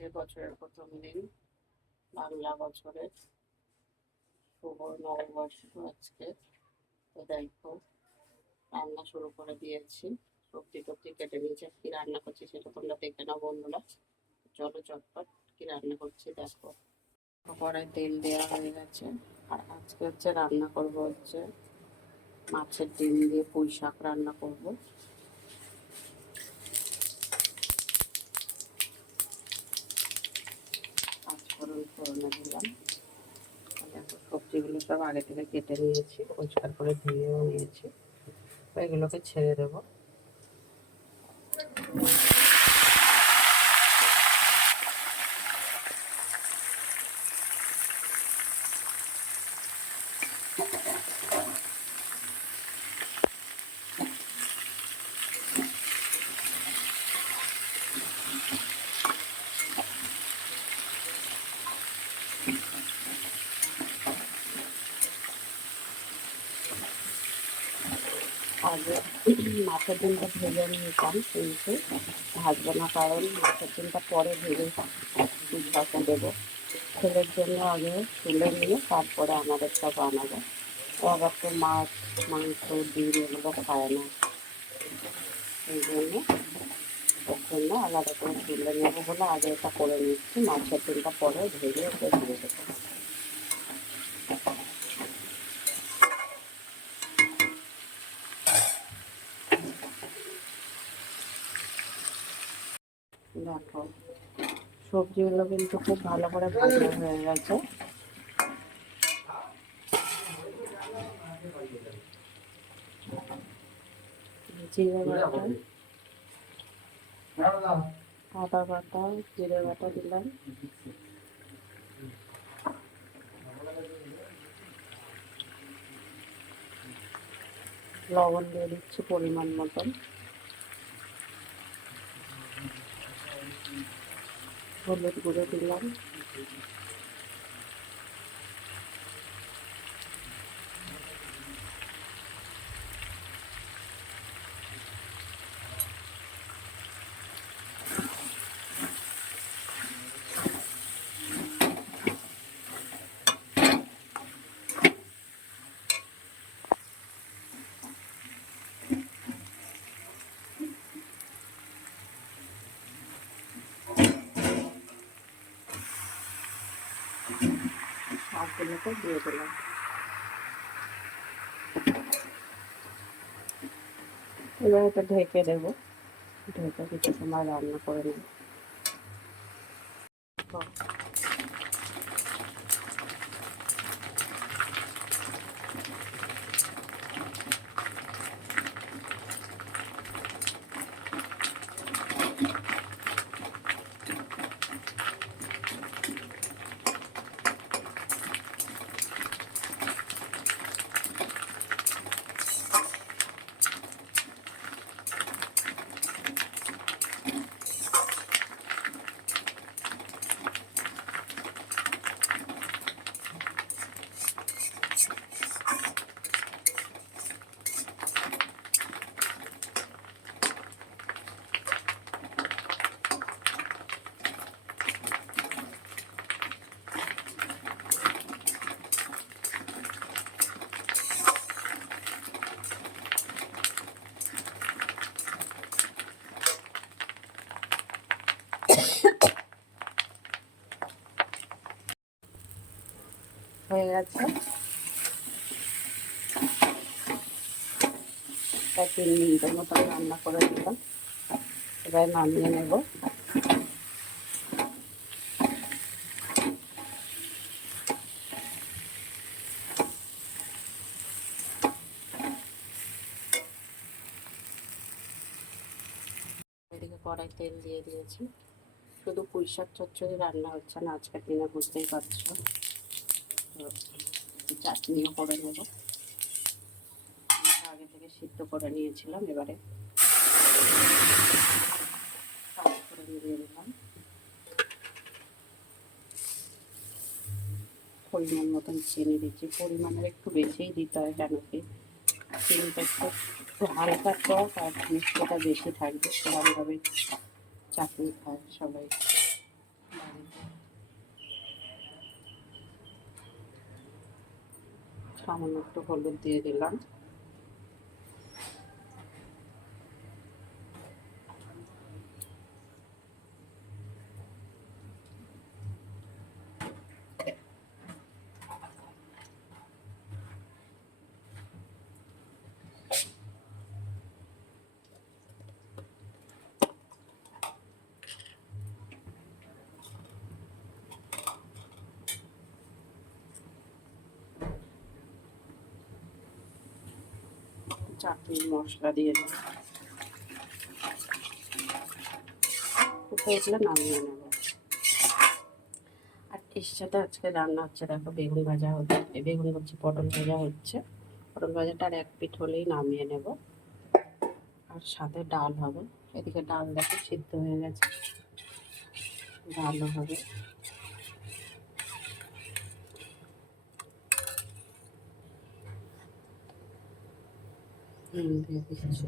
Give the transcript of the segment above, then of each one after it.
আজকে বছরের প্রথম দিন, বাংলা বছরের শুভ নববর্ষ আজকে। তো দেখো, রান্না শুরু করে দিয়েছি, সবজি টবজি কেটে নিয়েছি। কি রান্না করছি সেটা তোমরা দেখে নাও বন্ধুরা। চলো চটপট কি রান্না করছি দেখো। কড়াই তেল দেওয়া হয়ে গেছে, আর আজকে হচ্ছে রান্না করব হচ্ছে মাছের ডিম দিয়ে পুঁই শাক রান্না করব। পাঁচফোড়ন ফোড়নে দিলাম। দেখো সবজিগুলো সব আগে থেকে কেটে নিয়েছি, পরিষ্কার করে ধুয়েও নিয়েছি। এগুলোকে ছেড়ে দেবো। আগে মাছের ডিমটা ভেজে নিতাম, কিন্তু ভাজবো না, কারণ মাছের ডিমটা পরে ভেজে শাকে দেবো। ছেলের জন্য আগে তুলে নিয়ে তারপরে আমাদেরটা বানাবো। ও আবার তো মাছ মাংস ডিম এগুলো খায় না, এই জন্য ওর জন্য আলাদা করে তুলে নেবো বলে আগে এটা করে নিচ্ছি। মাছের ডিমটা পরে ভেজে ওকে দিয়ে দেবো। দেখো সবজিগুলো কিন্তু খুব ভালো করে ভাজা হয়ে গেছে। জিরে বাটা, আদা বাটা, জিরে বাটা দিলাম, লবণ দিয়ে দিচ্ছি পরিমাণ মতন, হলুদ গুঁড়ো দিলাম, শাকগুলোকে দিয়ে দিলাম। এবার এটা ঢেকে দেবো, ঢেকে কিছু সময় রান্না করে নেব। হয়ে গেছে, 3 মিনিটের মতন রান্না করে দিলাম। এবার নামিয়ে নেব। এদিকে কড়াই তেল দিয়ে দিয়েছি। শুধু পুঁই শাক চচ্চড়ি রান্না হচ্ছে না আজকের দিনে, বুঝতেই পারছো। চাটনিও করে নেব। আগে থেকে সিদ্ধ করে নিয়েছিলাম, এবারে করে দিয়ে দিলাম। পরিমাণ মতন চিনি দিচ্ছি, পরিমাণের একটু বেশিই দিতে হয়, কেন কি চিনিটা একটু হালকা টক আর মিষ্টিটা বেশি থাকবে, সেরকমভাবে চাটনি খায় সবাই। সামান্য একটু হলুদ দিয়ে দিলাম। চাটনির মশলা দিয়ে দিলাম। ফুটে উঠলে নামিয়ে নেব। আর এর সাথে আজকে রান্না হচ্ছে, দেখো বেগুন ভাজা হচ্ছে, বেগুন হচ্ছে পটল ভাজা হচ্ছে। পটল ভাজাটা আর এক পিঠ হলেই নামিয়ে নেব। আর সাথে ডাল হবে। এদিকে ডাল দেখো সিদ্ধ হয়ে গেছে, ডালও হবে। দিয়ে দিচ্ছি।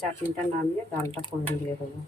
চাটনিটা নামিয়ে ডালটা ফোড়ন দিয়ে দেবো।